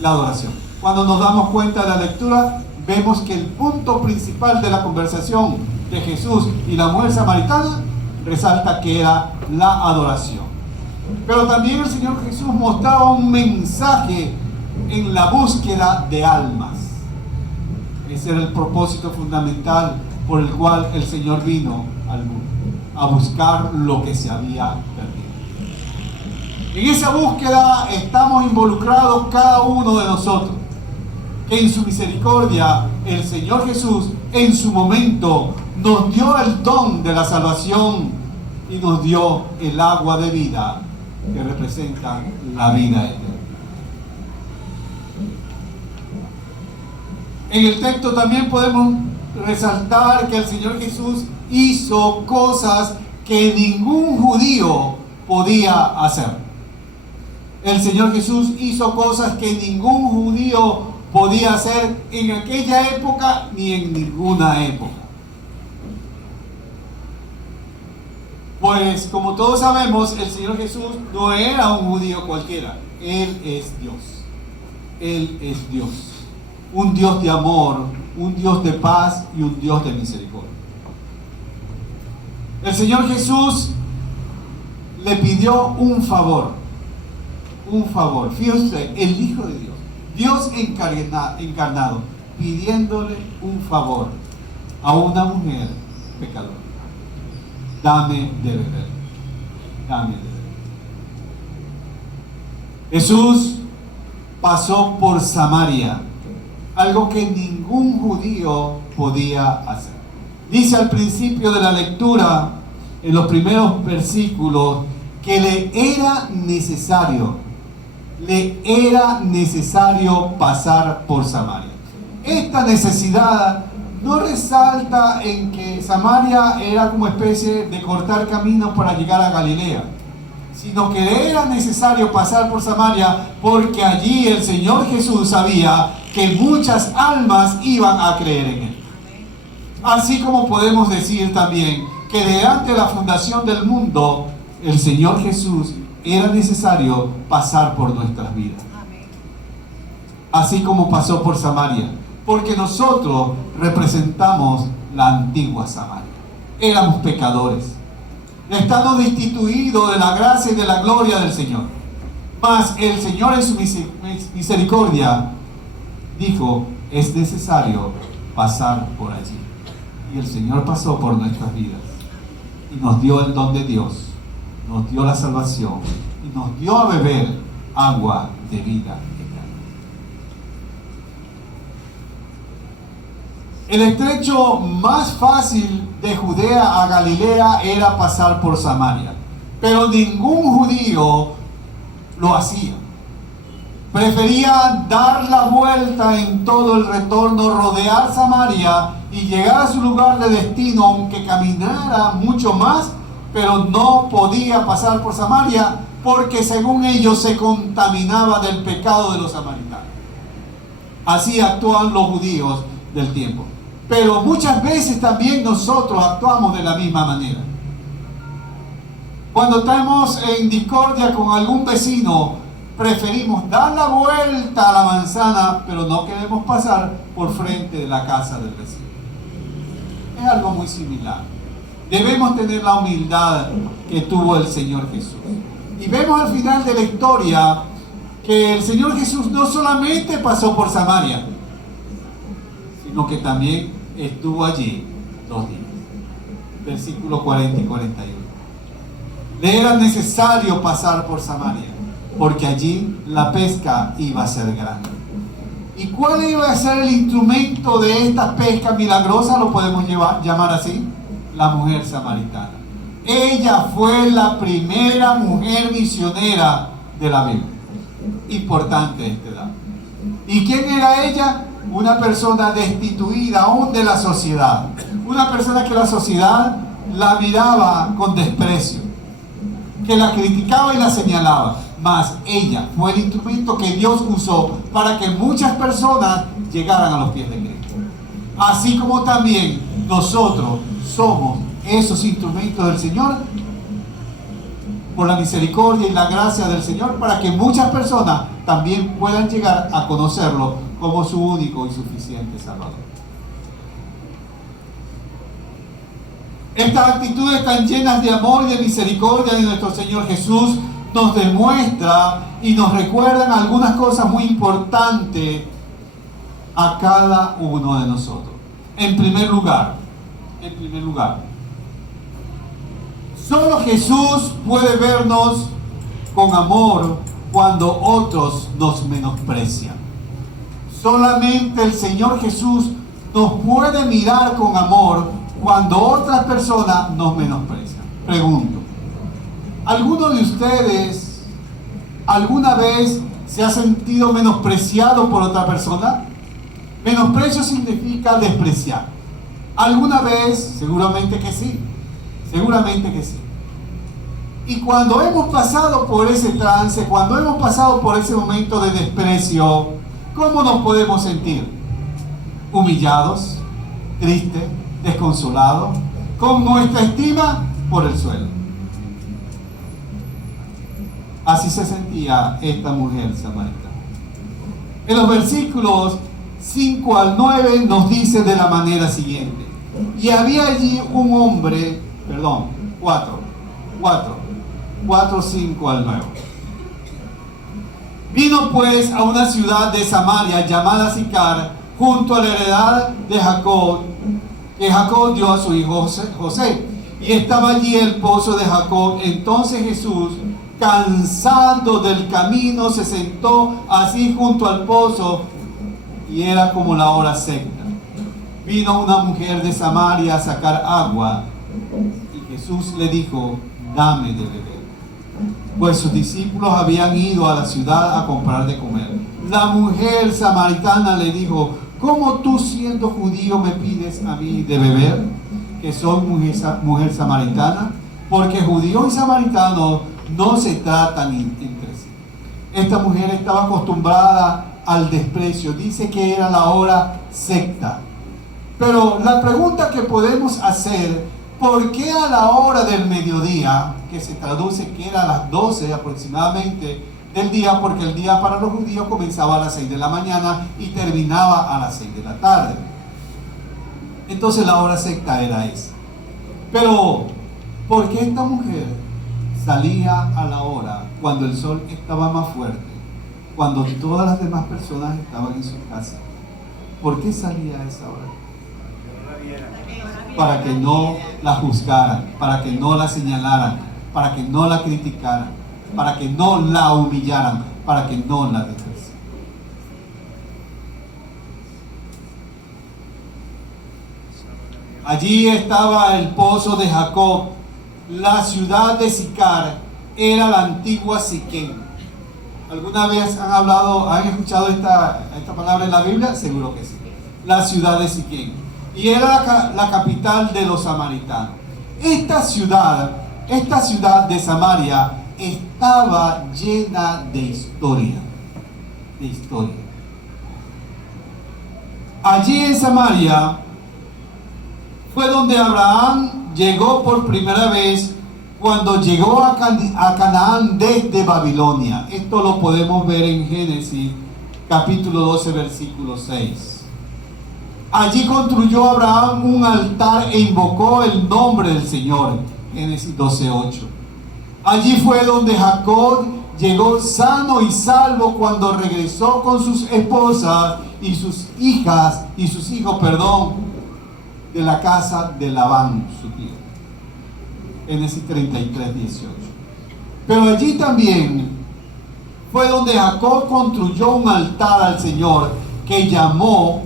la adoración. Cuando nos damos cuenta de la lectura, vemos que el punto principal de la conversación de Jesús y la mujer samaritana resalta que era la adoración. Pero también el Señor Jesús mostraba un mensaje en la búsqueda de almas. Ese era el propósito fundamental por el cual el Señor vino al mundo, a buscar lo que se había perdido. En esa búsqueda estamos involucrados cada uno de nosotros, que en su misericordia el Señor Jesús en su momento nos dio el don de la salvación y nos dio el agua de vida que representa la vida eterna. En el texto también podemos resaltar que el Señor Jesús hizo cosas que ningún judío podía hacer. El Señor Jesús hizo cosas que ningún judío podía hacer en aquella época ni en ninguna época. Pues como todos sabemos, el Señor Jesús no era un judío cualquiera. Él es Dios. Él es Dios. Un Dios de amor, un Dios de paz y un Dios de misericordia. El Señor Jesús le pidió un favor. Un favor. Fíjese, el Hijo de Dios, Dios encarnado, pidiéndole un favor a una mujer pecadora. Dame de beber. Dame de beber. Jesús pasó por Samaria, algo que ningún judío podía hacer. Dice al principio de la lectura, en los primeros versículos, que le era necesario pasar por Samaria. Esta necesidad no resalta en que Samaria era como especie de cortar camino para llegar a Galilea, sino que le era necesario pasar por Samaria porque allí el Señor Jesús sabía que muchas almas iban a creer en Él. Así como podemos decir también que delante de la fundación del mundo, el Señor Jesús era necesario pasar por nuestras vidas. Así como pasó por Samaria, porque nosotros representamos la antigua Samaria. Éramos pecadores, estando destituidos de la gracia y de la gloria del Señor. Mas el Señor en su misericordia dijo, es necesario pasar por allí. Y el Señor pasó por nuestras vidas y nos dio el don de Dios, nos dio la salvación y nos dio a beber agua de vida eterna. El estrecho más fácil de Judea a Galilea era pasar por Samaria, pero ningún judío lo hacía. Prefería dar la vuelta en todo el retorno, rodear Samaria y llegar a su lugar de destino, aunque caminara mucho más, pero no podía pasar por Samaria porque según ellos se contaminaba del pecado de los samaritanos. Así actúan los judíos del tiempo. Pero muchas veces también nosotros actuamos de la misma manera. Cuando estamos en discordia con algún vecino, preferimos dar la vuelta a la manzana, pero no queremos pasar por frente de la casa del vecino. Es algo muy similar. Debemos tener la humildad que tuvo el Señor Jesús. Y vemos al final de la historia que el Señor Jesús no solamente pasó por Samaria, sino que también estuvo allí 2 días. Versículos 40 y 41. Le era necesario pasar por Samaria, porque allí la pesca iba a ser grande. ¿Y cuál iba a ser el instrumento de esta pesca milagrosa? Lo podemos llamar así: la mujer samaritana. Ella fue la primera mujer misionera de la Biblia. Importante este dato. ¿Y quién era ella? Una persona destituida aún de la sociedad. Una persona que la sociedad la miraba con desprecio, que la criticaba y la señalaba. Mas ella fue el instrumento que Dios usó para que muchas personas llegaran a los pies de Cristo. Así como también nosotros somos esos instrumentos del Señor, por la misericordia y la gracia del Señor, para que muchas personas también puedan llegar a conocerlo como su único y suficiente Salvador. Estas actitudes tan llenas de amor y de misericordia de nuestro Señor Jesús nos demuestra y nos recuerdan algunas cosas muy importantes a cada uno de nosotros. En primer lugar, solo Jesús puede vernos con amor cuando otros nos menosprecian. Solamente el Señor Jesús nos puede mirar con amor cuando otras personas nos menosprecian. Pregunto, ¿alguno de ustedes alguna vez se ha sentido menospreciado por otra persona? Menosprecio significa despreciar. ¿Alguna vez? Seguramente que sí. Seguramente que sí. Y cuando hemos pasado por ese trance, cuando hemos pasado por ese momento de desprecio, ¿cómo nos podemos sentir? Humillados, tristes, desconsolados, con nuestra estima por el suelo. Así se sentía esta mujer samaritana. En los versículos 5 al 9 nos dice de la manera siguiente: y había allí un hombre, 5 al 9. Vino pues a una ciudad de Samaria llamada Sicar, junto a la heredad de Jacob, que Jacob dio a su hijo José. Y estaba allí el pozo de Jacob. Entonces Jesús, cansado del camino, se sentó así junto al pozo, y era como la hora sexta. Vino una mujer de Samaria a sacar agua, y Jesús le dijo: dame de beber. Pues sus discípulos habían ido a la ciudad a comprar de comer. La mujer samaritana le dijo: ¿cómo tú, siendo judío, me pides a mí de beber, que soy mujer samaritana? Porque judíos y samaritanos no se tratan entre sí. Esta mujer estaba acostumbrada al desprecio. Dice que era la hora sexta. Pero la pregunta que podemos hacer: ¿por qué a la hora del mediodía, que se traduce que era a las 12 aproximadamente del día? Porque el día para los judíos comenzaba a las 6 de la mañana y terminaba a las 6 de la tarde. Entonces la hora sexta era esa. Pero, ¿por qué esta mujer salía a la hora cuando el sol estaba más fuerte, cuando todas las demás personas estaban en su casa? ¿Por qué salía a esa hora? Para que no la juzgaran, para que no la señalaran, para que no la criticaran, para que no la humillaran, para que no la despreciaran. Allí estaba el pozo de Jacob. La ciudad de Sicar era la antigua Siquem. ¿Alguna vez han escuchado esta palabra en la Biblia? Seguro que sí. La ciudad de Siquem. Y era la capital de los samaritanos. Esta ciudad de Samaria estaba llena de historia. Allí en Samaria fue donde Abraham llegó por primera vez, cuando llegó a Canaán desde Babilonia. Esto lo podemos ver en Génesis capítulo 12 versículo 6. Allí construyó Abraham un altar e invocó el nombre del Señor. Génesis 12:8. Allí fue donde Jacob llegó sano y salvo cuando regresó con sus esposas y sus hijos, de la casa de Labán, su tío. Génesis 33:18. Pero allí también fue donde Jacob construyó un altar al Señor que llamó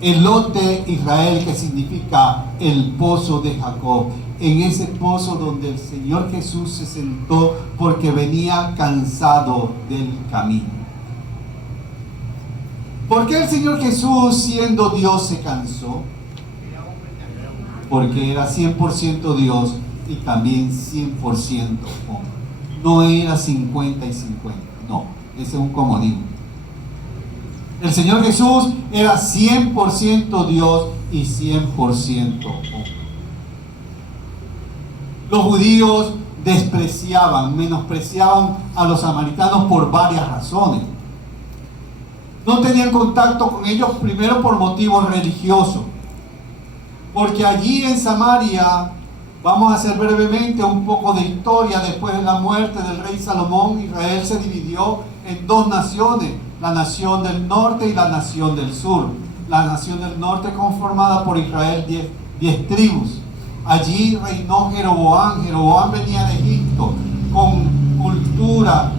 Elote Israel, que significa el pozo de Jacob. En ese pozo donde el Señor Jesús se sentó porque venía cansado del camino. ¿Por qué el Señor Jesús, siendo Dios, se cansó? Porque era 100% Dios y también 100% hombre. No era 50 y 50, no, ese es un comodín. El Señor Jesús era 100% Dios y 100% hombre. Los judíos menospreciaban a los samaritanos por varias razones. No tenían contacto con ellos primero por motivos religiosos, porque allí en Samaria, vamos a hacer brevemente un poco de historia. Después de la muerte del rey Salomón, Israel se dividió en dos naciones, la nación del norte y la nación del sur. La nación del norte conformada por Israel, 10 tribus. Allí reinó Jeroboam. Jeroboam venía de Egipto con cultura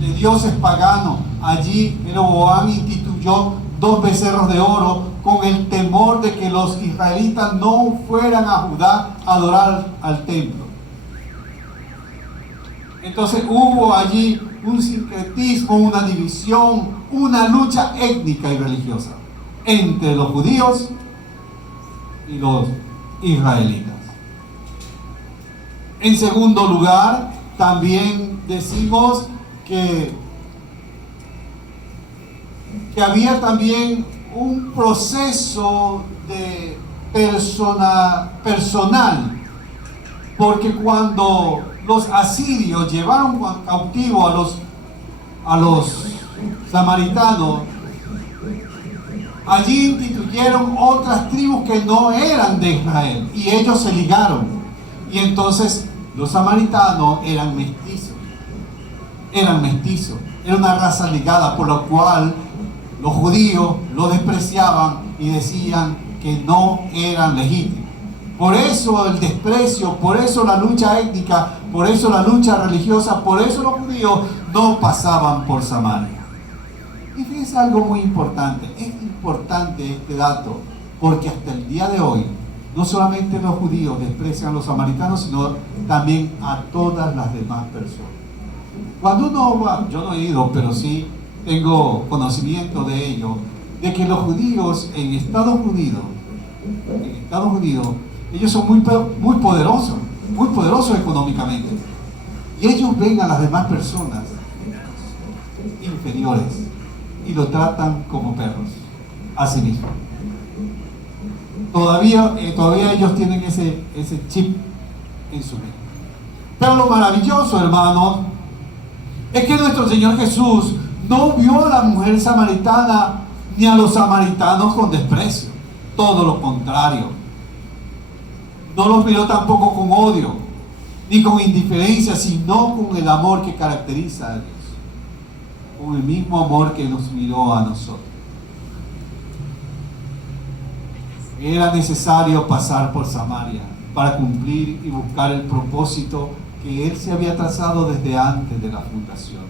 de dioses paganos. Allí Jeroboam instituyó 2 becerros de oro con el temor de que los israelitas no fueran a Judá a adorar al templo. Entonces hubo allí un sincretismo, una división, una lucha étnica y religiosa entre los judíos y los israelitas. En segundo lugar, también decimos que había también un proceso de personal, porque cuando los asirios llevaron cautivo a los samaritanos, allí instituyeron otras tribus que no eran de Israel y ellos se ligaron, y entonces los samaritanos eran mestizos, era una raza ligada, por lo cual los judíos lo despreciaban y decían que no eran legítimos. Por eso el desprecio, por eso la lucha étnica, por eso la lucha religiosa, por eso los judíos no pasaban por Samaria. Y fíjense algo muy importante, es importante este dato, porque hasta el día de hoy, no solamente los judíos desprecian a los samaritanos, sino también a todas las demás personas. Cuando uno va, yo no he ido, pero sí tengo conocimiento de ello, de que los judíos en Estados Unidos, ellos son muy poderosos económicamente, y ellos ven a las demás personas inferiores y lo tratan como perros, así mismo. Todavía ellos tienen ese chip en su mente. Pero lo maravilloso, hermanos, es que nuestro Señor Jesús no vio a la mujer samaritana ni a los samaritanos con desprecio, todo lo contrario. No los miró tampoco con odio, ni con indiferencia, sino con el amor que caracteriza a Dios, con el mismo amor que nos miró a nosotros. Era necesario pasar por Samaria para cumplir y buscar el propósito que Él se había trazado desde antes de la fundación.